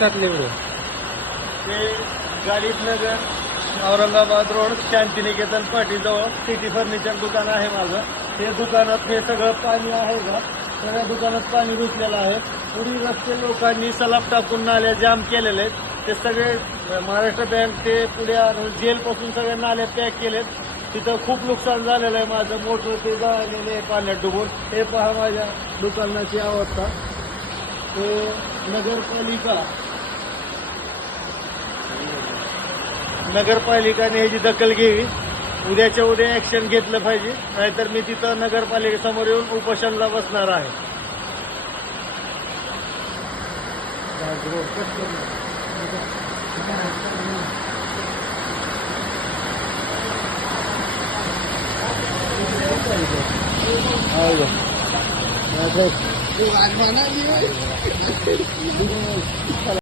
टाकले बरं? ते गाडीत नगर औरंगाबाद रोड शांतिनिकेतन पाटीजवळ सिटी फर्निचर दुकान आहे माझं. ते दुकानात हे सगळं पाणी आहे का, सगळ्या दुकानात पाणी घुसलेलं आहे. पुढील रस्ते लोकांनी सलाब टाकून नाल्या जाम केलेले आहेत. ते सगळे महाराष्ट्र बँक ते पुढे जेलपासून सगळे नाले पॅक केलेत. तिथं खूप नुकसान झालेलं आहे माझं. मोटर ते जळालेले आहे पाण्यात डुबून. हे पहा माझ्या दुकानाची अवस्था. ते नगरपालिकाने ह्याची दखल घ्यावी. उद्याच्या उद्या ऍक्शन घेतलं पाहिजे, नाहीतर मी तिथं नगरपालिकेसमोर येऊन उपोषणाला बसणार आहे.